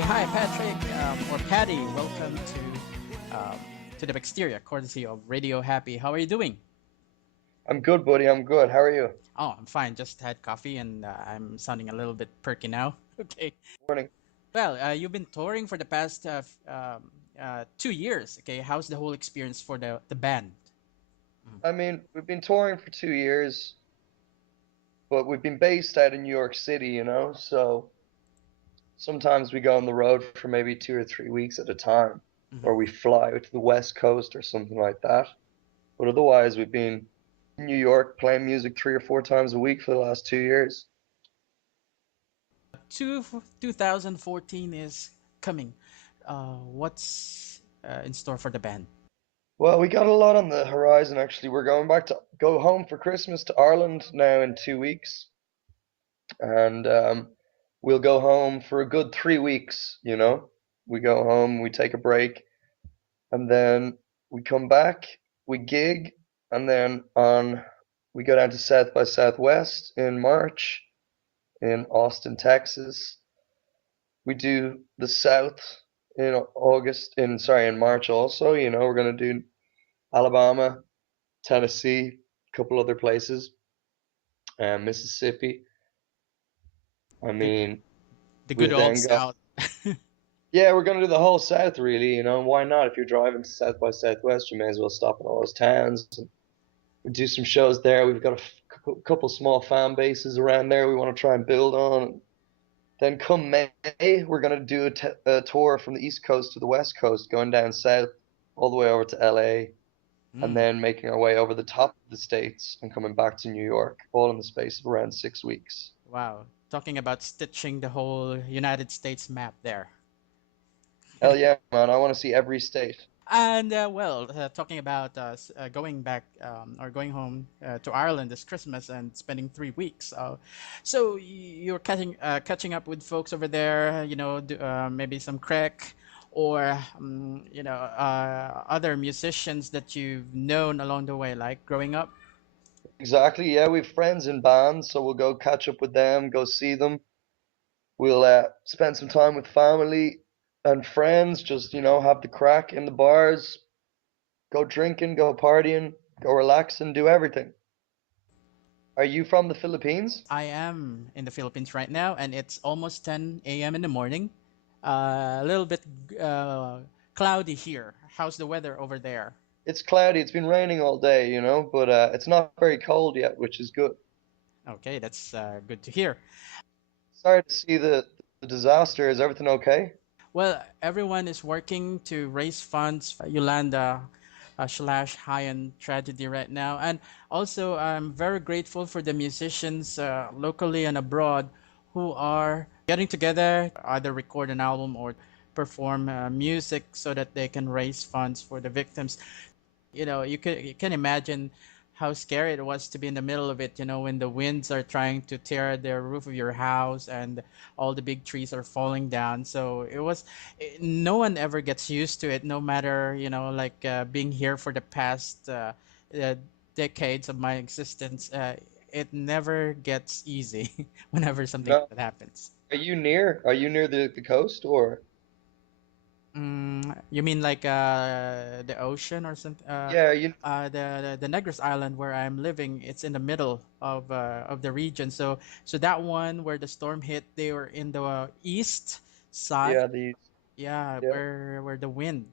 Okay, hi Patrick or Patty. Welcome to the Exterior, courtesy of Radio Happy. How are you doing? I'm good, buddy. I'm good. How are you? Oh, I'm fine. Just had coffee and I'm sounding a little bit perky now. Okay. Morning. Well, you've been touring for the past 2 years. Okay, how's the whole experience for the band? I mean, we've been touring for 2 years, but we've been based out in New York City, so sometimes we go on the road for maybe 2 or 3 weeks at a time, Mhm. or we fly to the West Coast or something like that. But otherwise, we've been in New York playing music 3 or 4 times a week for the last 2 years. 2014 is coming. What's in store for the band? Well, we got a lot on the horizon, actually. We're going back to go home for Christmas to Ireland now in 2 weeks, and we'll go home for a good 3 weeks. We go home, we take a break, and then we come back, we gig, and then on we go down to South by Southwest in March in Austin, Texas. We do the South in August, in March also. We're gonna do Alabama, Tennessee, a couple other places, and Mississippi. I The, mean, the good we've old then got South. Yeah, we're gonna do the whole South, really. Why not? If you're driving to South by Southwest, you may as well stop in all those towns and we do some shows there. We've got a couple small fan bases around there we want to try and build on. Then come May, we're gonna do a tour from the East Coast to the West Coast, going down south all the way over to LA, and Mm. then making our way over the top of the states and coming back to New York, all in the space of around 6 weeks. Wow, talking about stitching the whole United States map there. Hell yeah, man! I want to see every state. And talking about going back or going home to Ireland this Christmas and spending 3 weeks. So you're catching up with folks over there. Maybe some Craig or other musicians that you've known along the way, like growing up. Exactly. Yeah, we've friends in bands, so we'll go catch up with them, go see them. We'll spend some time with family and friends, just, have the crack in the bars, go drinking, go partying, go relaxing, do everything. Are you from the Philippines? I am in the Philippines right now, and it's almost 10 a.m. in the morning. A little bit uh, cloudy here. How's the weather over there? It's cloudy, it's been raining all day, but it's not very cold yet, which is good. Okay, that's good to hear. Sorry to see the disaster. Is everything okay? Well, everyone is working to raise funds Yolanda slash Hyan tragedy right now. And also, I'm very grateful for the musicians locally and abroad who are getting together, either record an album or perform music so that they can raise funds for the victims. You can imagine how scary it was to be in the middle of it, when the winds are trying to tear the roof of your house and all the big trees are falling down. So no one ever gets used to it, no matter, like being here for the past uh, decades of my existence. It never gets easy whenever something No. like that happens. Are you near the coast or? You mean like the ocean or something? Yeah, are you The Negros Island where I'm living, it's in the middle of the region. So that one where the storm hit, they were in the east side. yeah, the Yeah, yeah. where the wind.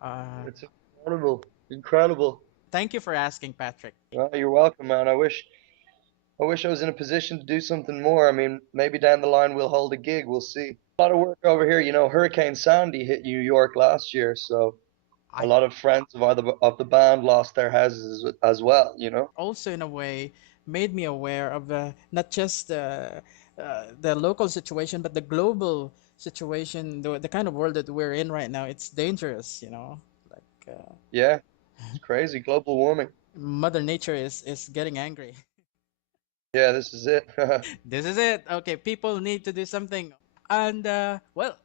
Uh, It's incredible. Incredible. Thank you for asking, Patrick. Oh, you're welcome, man. I wish I was in a position to do something more. I mean, maybe down the line we'll hold a gig. We'll see. A lot of work over here. Hurricane Sandy hit New York last year, so a I lot of friends of the band lost their houses as well. also, in a way, made me aware of not just the local situation, but the global situation, the kind of world that we're in right now. It's dangerous, like Yeah, it's crazy. Global warming. Mother Nature is getting angry. Yeah, this is it. This is it. Okay, people need to do something. And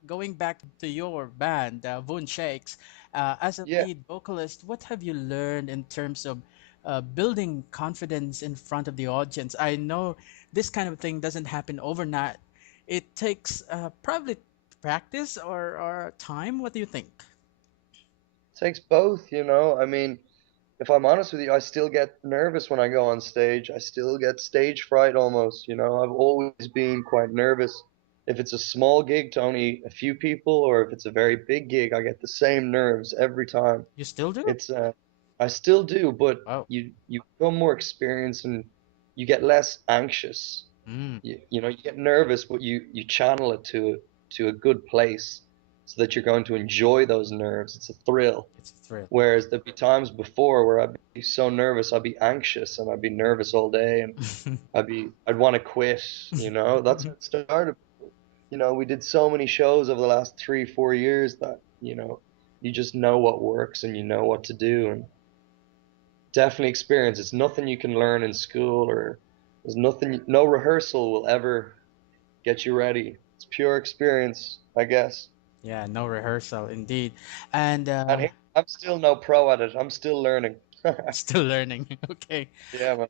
going back to your band, Voon Shakes, as a Yeah. lead vocalist, what have you learned in terms of building confidence in front of the audience? I know this kind of thing doesn't happen overnight. It takes probably Practice or time? What do you think? Takes both, you know. I mean, if I'm honest with you, I still get nervous when I go on stage. I still get stage fright almost, you know. I've always been quite nervous. If it's a small gig to only a few people, or if it's a very big gig, I get the same nerves every time. You still do? It's I still do, but Oh. you become more experienced and you get less anxious. Mm, You know, you get nervous, but you channel it to a good place so that you're going to enjoy those nerves. It's a thrill. it's a thrill. Whereas there'd be times before where I'd be so nervous, I'd be anxious and I'd be nervous all day and I'd want to quit, you know. That's how it started. You know, we did so many shows over the last 3, 4 years that, you know, you just know what works and you know what to do and definitely experience. It's nothing you can learn in school or there's nothing, no rehearsal will ever get you ready. It's pure experience, I guess. Yeah, no rehearsal indeed. And And hey, I'm still no pro at it. I'm still learning. still learning. Okay. Yeah, man.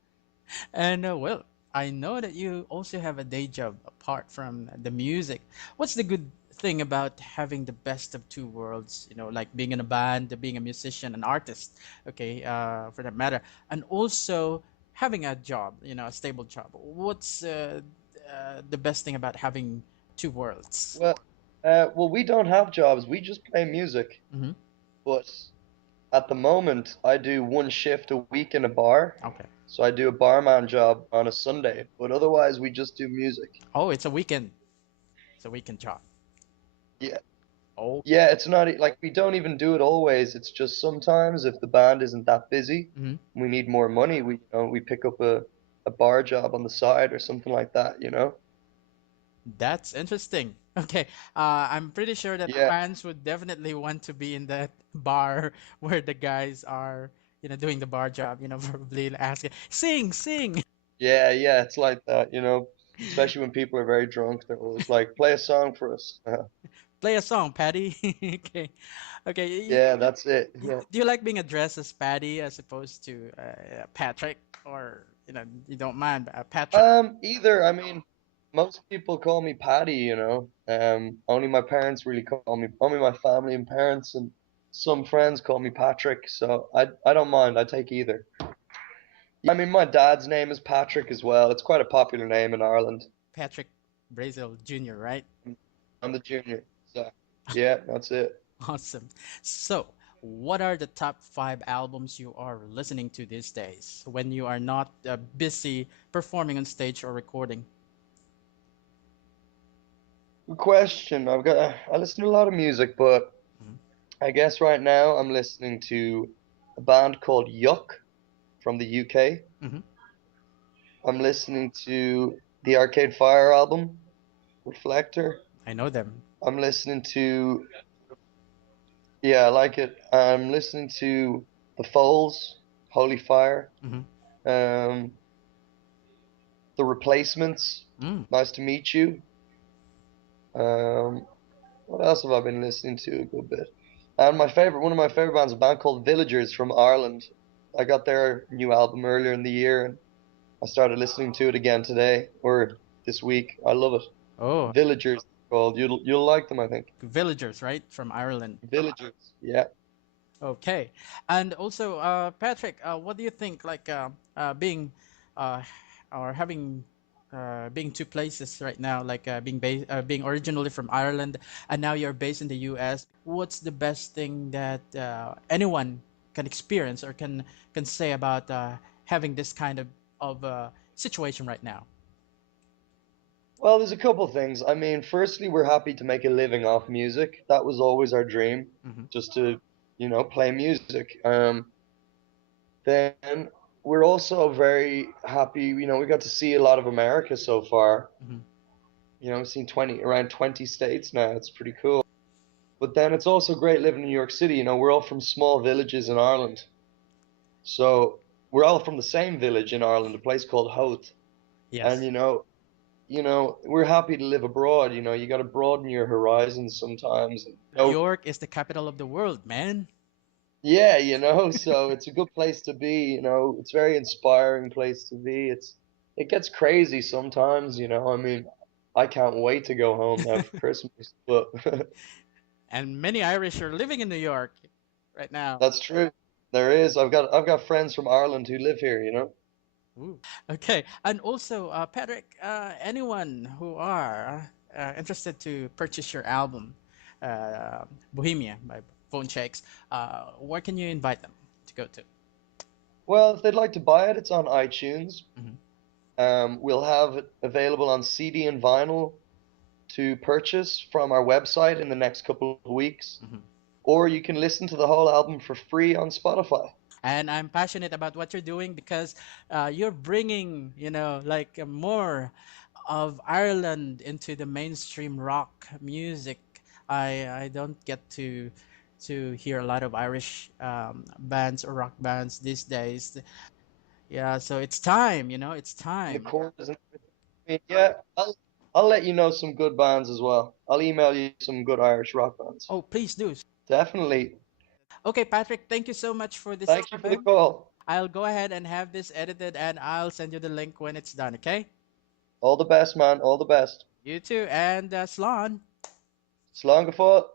And well, I know that you also have a day job apart from the music. What's the good thing about having the best of two worlds? You know, like being in a band, being a musician, an artist, okay, for that matter, and also having a job, you know, a stable job. What's the best thing about having two worlds? Well, well, we don't have jobs. We just play music. Mm-hmm. But at the moment, I do one shift a week in a bar. Okay. So I do a barman job on a Sunday. But otherwise, we just do music. Oh, it's a weekend. It's a weekend job. Yeah. Oh. Yeah, it's not like we don't even do it always. It's just sometimes if the band isn't that busy, Mm-hmm. we need more money. We pick up a bar job on the side or something like that, you know? That's interesting. Okay, I'm pretty sure that Yeah. fans would definitely want to be in that bar where the guys are, you know, doing the bar job. You know, probably asking, "Sing, sing, Yeah, yeah, it's like that, you know? Especially when people are very drunk, they're always like, play a song for us. play a song, Patty." Okay, okay. Yeah, that's it. Yeah. Do you like being addressed as Patty as opposed to Patrick, or you know, you don't mind Patrick? Either. I mean, most people call me Paddy, you know. Only my parents really call me, only my family and parents and some friends call me Patrick, so I don't mind. I take either. I mean, my dad's name is Patrick as well. It's quite a popular name in Ireland. Patrick Brazel Jr., right? I'm the junior. So, yeah, that's it. Awesome. So, what are the top five albums you are listening to these days when you are not busy performing on stage or recording? Good question. I listen to a lot of music, but Mhm. I guess right now I'm listening to a band called Yuck from the UK. Mhm. I'm listening to the Arcade Fire album, Reflector. I know them. I'm listening to, yeah, I like it. I'm listening to The Foals, Holy Fire, Mhm. um, The Replacements, Mm. Nice to Meet You. Um, what else have I been listening to a good bit? And one of my favorite bands, a band called Villagers from Ireland. I got their new album earlier in the year, and I started listening to it again today or this week. I love it. Oh, Villagers called. You'll like them, I think. Villagers, right? From Ireland. Villagers. Yeah. Okay. And also, Patrick, what do you think? Like being, uh, or having, being two places right now, like being originally from Ireland, and now you're based in the U.S. What's the best thing that anyone can experience or can say about having this kind of situation right now? Well, there's a couple things. I mean, firstly, we're happy to make a living off music. That was always our dream, Mm-hmm. just to, you know, play music. Then we're also very happy, you know, we got to see a lot of America so far. Mm-hmm. You know, we've seen around 20 states now. It's pretty cool. But then it's also great living in New York City. You know, we're all from small villages in Ireland. So we're all from the same village in Ireland, a place called Howth. And Yes. we're happy to live abroad. You know, you got to broaden your horizons sometimes. And, New York is the capital of the world, man. yeah, you know, so it's a good place to be. You know, it's a very inspiring place to be. It gets crazy sometimes. You know, I mean, I can't wait to go home now for Christmas. But And many Irish are living in New York right now. that's true. There is. I've got friends from Ireland who live here, you know. Ooh. Okay, and also, Patrick, anyone who are interested to purchase your album, Bohemia by Phone Shakes, where can you invite them to go to? Well, if they'd like to buy it, it's on iTunes. Hmm. We'll have it available on CD and vinyl to purchase from our website in the next couple of weeks, Hmm. or you can listen to the whole album for free on Spotify. And I'm passionate about what you're doing because you're bringing, like more of Ireland into the mainstream rock music. I don't get to hear a lot of Irish bands or rock bands these days. Yeah, so it's time, it's And the time. chorus and everything. I mean, yeah, I'll let you know some good bands as well. I'll email you some good Irish rock bands. Oh, please do. Definitely. Okay, Patrick, thank you so much for this Thank you for the time. call. I'll go ahead and have this edited and I'll send you the link when it's done, okay? All the best, man. All the best. You too, and Slán. Slán go fóill.